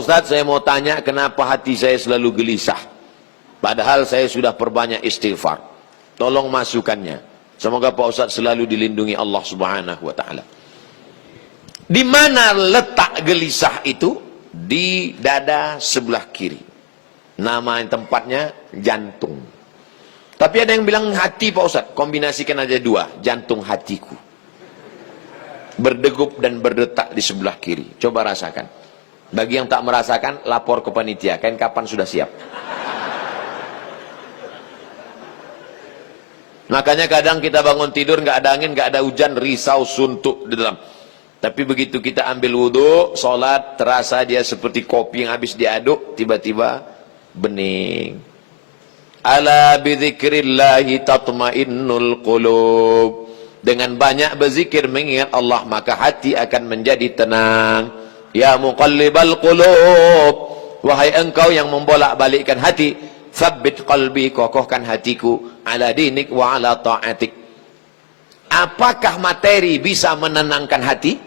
Ustadz, saya mau tanya kenapa hati saya selalu gelisah. Padahal saya sudah perbanyak istighfar. Tolong masukannya. Semoga Pak Ustadz selalu dilindungi Allah Subhanahu wa Ta'ala. Di mana letak gelisah itu? Di dada sebelah kiri. Nama tempatnya jantung. Tapi ada yang bilang hati Pak Ustadz. Kombinasikan aja dua. Jantung hatiku. Berdegup dan berdetak di sebelah kiri. Coba rasakan. Bagi yang tak merasakan, lapor ke panitia. Kain kapan sudah siap. Makanya kadang kita bangun tidur, nggak ada angin, nggak ada hujan, risau, suntuk di dalam. Tapi begitu kita ambil wudhu, sholat, terasa dia seperti kopi yang habis diaduk, tiba-tiba bening. Ala bidzikrillahi tatmainnul qulub. Dengan banyak berzikir mengingat Allah, maka hati akan menjadi tenang. Ya muqallibal qulub, wahai engkau yang membolak-balikkan hati, tsabbit qalbi, kokohkan hatiku, ala dinik wa ala ta'atik. Apakah materi bisa menenangkan hati?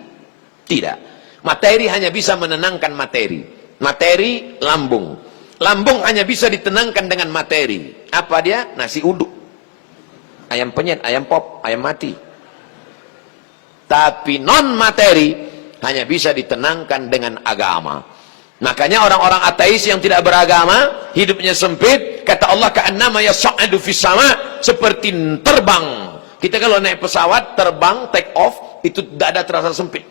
Tidak. Materi hanya bisa menenangkan materi. Materi lambung. Lambung hanya bisa ditenangkan dengan materi. Apa dia? Nasi uduk, ayam penyet, ayam pop, ayam mati. Tapi non materi hanya bisa ditenangkan dengan agama. Makanya orang-orang ateis yang tidak beragama, hidupnya sempit, kata Allah, ka'annama yas'adu fis sama, seperti terbang. Kita kalau naik pesawat, terbang, take off, itu dada terasa sempit.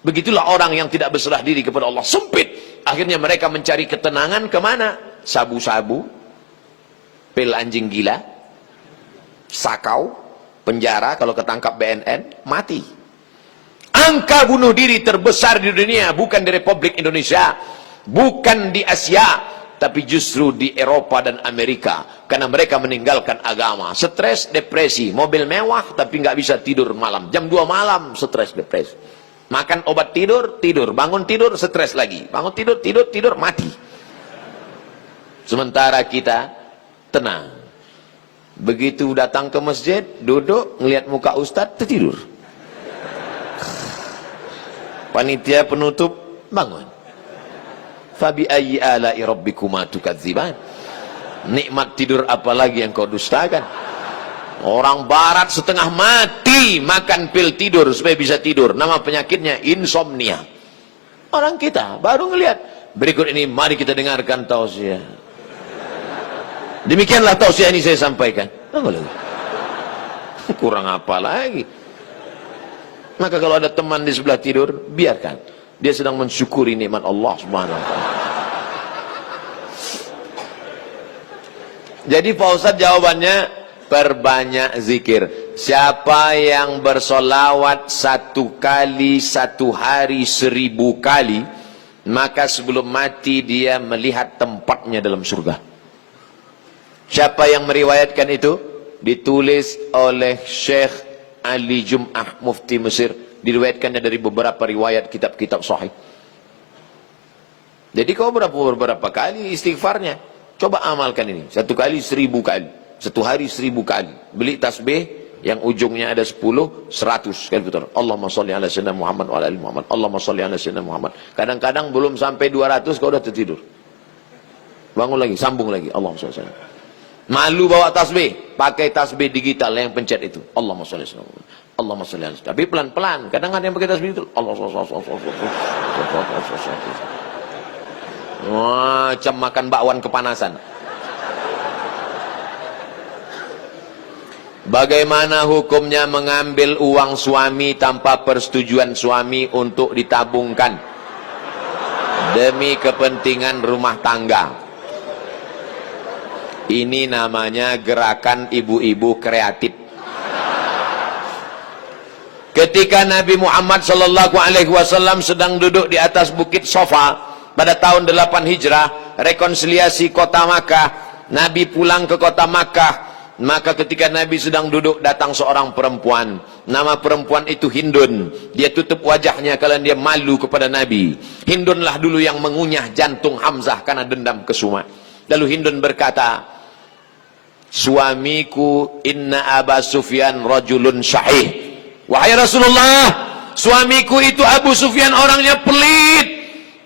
Begitulah orang yang tidak berserah diri kepada Allah, sempit. Akhirnya mereka mencari ketenangan kemana? Sabu-sabu, pil anjing gila, sakau, penjara, kalau ketangkap BNN, mati. Angka bunuh diri terbesar di dunia bukan di Republik Indonesia, bukan di Asia, tapi justru di Eropa dan Amerika, karena mereka meninggalkan agama. Stres, depresi, mobil mewah tapi nggak bisa tidur malam, jam 2 malam stres, depresi. Makan obat tidur, tidur, bangun tidur, stres lagi, bangun tidur, tidur, mati. Sementara kita tenang. Begitu datang ke masjid, duduk, ngelihat muka ustadz, tertidur. Panitia penutup, bangun. Fabi ayyi ala'i rabbikuma tukadziban. Nikmat tidur apalagi yang kau dustakan. Orang barat setengah mati makan pil tidur supaya bisa tidur. Nama penyakitnya insomnia. Orang kita baru ngelihat. Berikut ini mari kita dengarkan tausiah. Demikianlah tausiah ini saya sampaikan. Kurang apa lagi? Maka kalau ada teman di sebelah tidur, biarkan. Dia sedang mensyukuri nikmat Allah Subhanahu wa Ta'ala. Jadi Pak Ustadz jawabannya, perbanyak zikir. Siapa yang bersolawat 1 kali 1 hari 1000 kali, maka sebelum mati dia melihat tempatnya dalam surga. Siapa yang meriwayatkan itu? Ditulis oleh Syekh Ali Jum'ah, mufti Mesir. Diriwayatkannya dari beberapa riwayat kitab-kitab sahih. Jadi kau beberapa kali istighfarnya. Coba amalkan ini. 1 kali 1000 kali. 1 hari 1000 kali. Beli tasbih yang ujungnya ada 10, 100 kali betul. Allahumma sholli ala sayyidina Muhammad wa ala ali Muhammad. Allahumma sholli ala sayyidina Muhammad. Kadang-kadang belum sampai 200 kau udah tertidur. Bangun lagi, sambung lagi. Allahumma sholli ala sayyidina Muhammad. Malu bawa tasbih, pakai tasbih digital yang pencet itu. Allahumma sholli ala sayyidina Muhammad. Allahumma sholli ala sayyidina. Tapi pelan-pelan. Kadang ada yang pakai tasbih itu. Macam makan bakwan kepanasan. Bagaimana hukumnya mengambil uang suami tanpa persetujuan suami untuk ditabungkan demi kepentingan rumah tangga? Ini namanya gerakan ibu-ibu kreatif. Ketika Nabi Muhammad SAW sedang duduk di atas bukit Sofa pada tahun 8 Hijrah, rekonsiliasi kota Makkah, Nabi pulang ke kota Makkah. Maka ketika Nabi sedang duduk, datang seorang perempuan. Nama perempuan itu Hindun. Dia tutup wajahnya karena dia malu kepada Nabi. Hindunlah dulu yang mengunyah jantung Hamzah karena dendam kesuma. Lalu Hindun berkata, suamiku inna Aba Sufyan rajulun syahih. Wahai Rasulullah, suamiku itu Abu Sufyan orangnya pelit,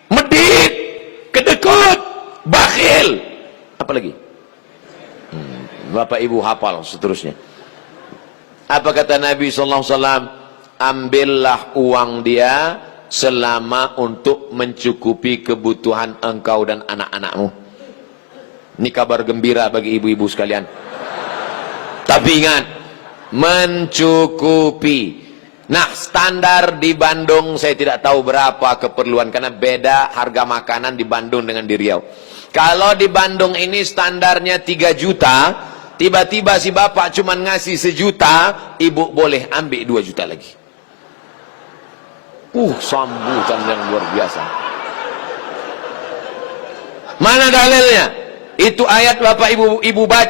medit, Bapak Ibu hafal seterusnya. Apa kata Nabi SAW? Ambillah uang dia selama untuk mencukupi kebutuhan engkau dan anak-anakmu. Ini kabar gembira bagi ibu-ibu sekalian. Tapi ingat, mencukupi. Nah, standar di Bandung saya tidak tahu berapa keperluan, karena beda harga makanan di Bandung dengan di Riau. Kalau di Bandung ini standarnya 3 juta, tiba-tiba si bapak cuma ngasih 1 juta, ibu boleh ambil 2 juta lagi. Sambutan yang luar biasa. Mana dalilnya? Itu ayat bapak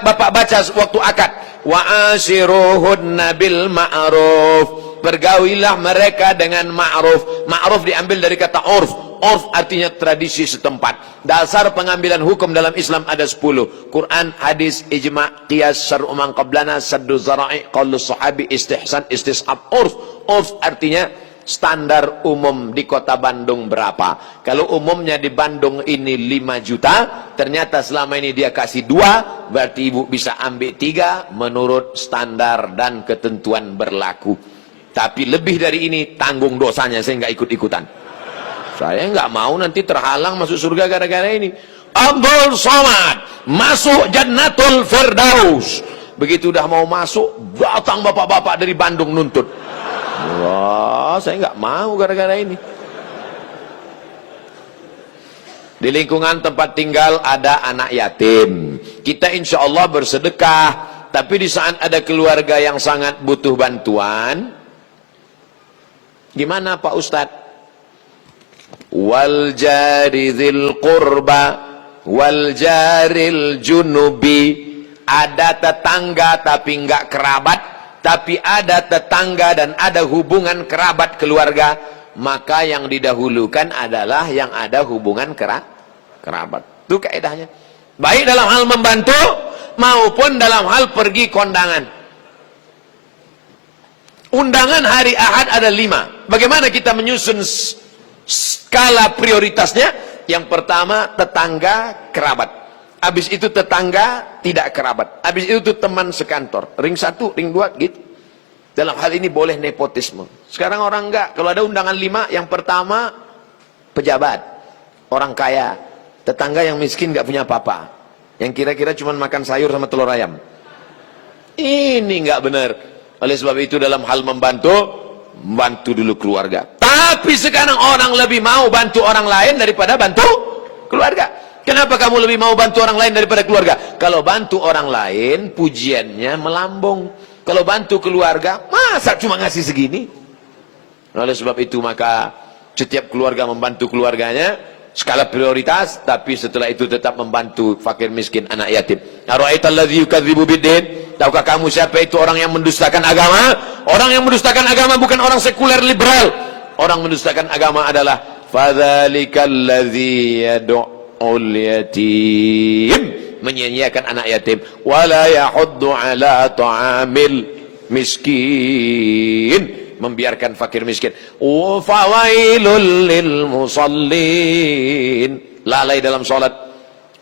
bapak baca waktu akad. Wa ashiruhunna bil ma'ruf. Bergaulilah mereka dengan ma'ruf. Ma'ruf diambil dari kata urf. Urf artinya tradisi setempat. Dasar pengambilan hukum dalam Islam ada 10. Quran, hadis, ijma', qiyas, syar'u man qablana, saddu zara'i, qaulu sahabi, istihsan, istis'ab. Urf. Urf artinya standar umum di kota Bandung berapa. Kalau umumnya di Bandung ini 5 juta, ternyata selama ini dia kasih 2, berarti ibu bisa ambil 3 menurut standar dan ketentuan berlaku. Tapi lebih dari ini tanggung dosanya, saya nggak ikut-ikutan. Saya nggak mau nanti terhalang masuk surga gara-gara ini. Abdul Somad masuk Jannatul Firdaus. Begitu udah mau masuk, datang bapak-bapak dari Bandung nuntut. Wah, saya nggak mau gara-gara ini. Di lingkungan tempat tinggal ada anak yatim. Kita insya Allah bersedekah. Tapi di saat ada keluarga yang sangat butuh bantuan, gimana Pak Ustadz? Wal jari dzil qurba wal jaril junubi. Ada tetangga tapi nggak kerabat, tapi ada tetangga dan ada hubungan kerabat keluarga, maka yang didahulukan adalah yang ada hubungan kerabat. Itu kaidahnya. Baik dalam hal membantu maupun dalam hal pergi kondangan. Undangan hari Ahad ada 5. Bagaimana kita menyusun skala prioritasnya? Yang pertama tetangga kerabat. Habis itu tetangga tidak kerabat. Habis itu teman sekantor. Ring 1, ring 2 gitu. Dalam hal ini boleh nepotisme. Sekarang orang enggak. Kalau ada undangan 5, yang pertama pejabat, orang kaya, tetangga yang miskin enggak punya apa-apa, yang kira-kira cuma makan sayur sama telur ayam. Ini enggak benar. Oleh sebab itu dalam hal membantu dulu keluarga. Tapi sekarang orang lebih mau bantu orang lain daripada bantu keluarga. Kenapa kamu lebih mau bantu orang lain daripada keluarga? Kalau bantu orang lain, pujiannya melambung. Kalau bantu keluarga, masa cuma ngasih segini? Oleh sebab itu maka setiap keluarga membantu keluarganya, skala prioritas, tapi setelah itu tetap membantu fakir miskin, anak yatim. Ara'aitalladzi yukadzibu biddin? Tahukah kamu siapa itu orang yang mendustakan agama? Orang yang mendustakan agama bukan orang sekuler liberal. Orang mendustakan agama adalah fadzalikal ladzi yad'u yatim, menyia-nyiakan anak yatim, wala yahuddu ala ta'amil miskin, membiarkan fakir miskin. Fawailul lil musallin, lalai dalam salat.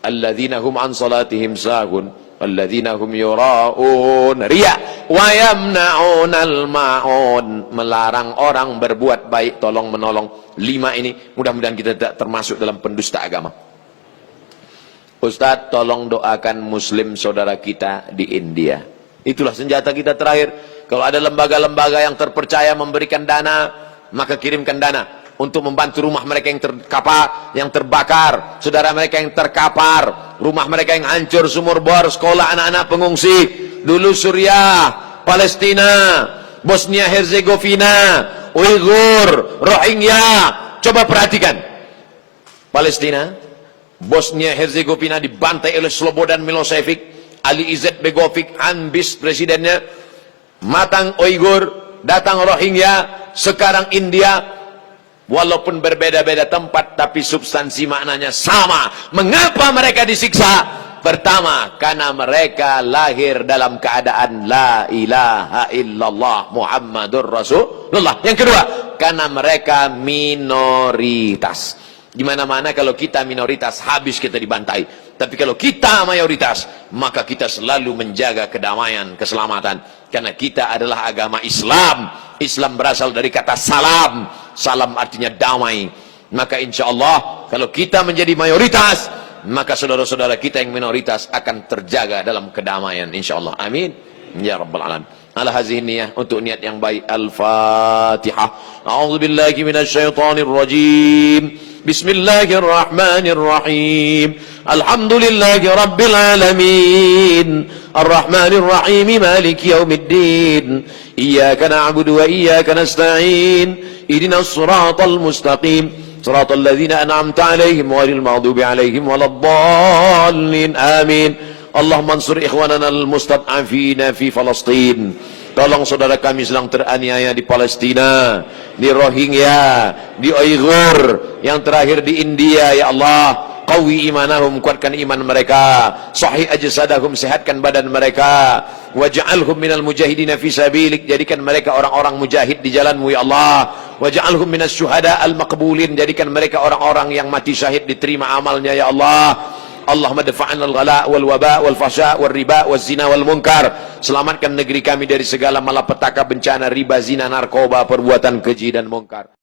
Alladzina hum an salatihim sahun walladzina hum yura'un, riya, wa yamna'unal ma'un, melarang orang berbuat baik, tolong menolong. 5 ini mudah-mudahan kita tidak termasuk dalam pendusta agama. Ustadz, tolong doakan muslim saudara kita di India. Itulah senjata kita terakhir. Kalau ada lembaga-lembaga yang terpercaya memberikan dana, maka kirimkan dana untuk membantu rumah mereka yang terbakar, saudara mereka yang terkapar, rumah mereka yang hancur, sumur bor, sekolah anak-anak pengungsi. Dulu Suriah, Palestina, Bosnia Herzegovina, Uighur, Rohingya. Coba perhatikan. Palestina, Bosnia Herzegovina dibantai oleh Slobodan Milosevic, Ali Izzet Begovic, Hanbis presidennya, matang Uighur, datang Rohingya, sekarang India. Walaupun berbeda-beda tempat, tapi substansi maknanya sama. Mengapa mereka disiksa? Pertama, karena mereka lahir dalam keadaan la ilaha illallah Muhammadur Rasulullah. Yang kedua, karena mereka minoritas. Di mana-mana kalau kita minoritas, habis kita dibantai. Tapi kalau kita mayoritas, maka kita selalu menjaga kedamaian, keselamatan. Karena kita adalah agama Islam. Islam berasal dari kata salam. Salam artinya damai. Maka insya Allah, kalau kita menjadi mayoritas, maka saudara-saudara kita yang minoritas akan terjaga dalam kedamaian. Insya Allah. Amin. Ya Rabbal Alamin. Ala hazihi niyah, untuk niat yang baik. Al-Fatihah. A'udzu billahi minasyaitonir rajim. Bismillahirrahmanirrahim. Alhamdulillahi rabbil alamin. Arrahmanir rahim. Maliki yaumiddin. Iyyaka na'budu wa iyyaka nasta'in. Ihdinas siratal mustaqim. Siratal ladzina an'amta 'alaihim ghairil maghdubi 'alaihim waladdallin. Amin. Allahumma ansur ikhwanana al-mustad'afina fi Palestin. Tolong saudara kami sedang teraniaya di Palestina, di Rohingya, di Uighur, yang terakhir di India. Ya Allah, qawi imanahum, kuatkan iman mereka. Sahih ajsadahum, sehatkan badan mereka. Waj'alhum minal mujahidina fi sabilik, jadikan mereka orang-orang mujahid di jalanmu ya Allah. Waj'alhum minas syuhada al-maqbulin, jadikan mereka orang-orang yang mati syahid, diterima amalnya ya Allah. Allahumma dafa'na al-ghala wal waba wal fahsya wal riba wal zina wal munkar. Selamatkan negeri kami dari segala malapetaka, bencana, riba, zina, narkoba, perbuatan keji dan munkar.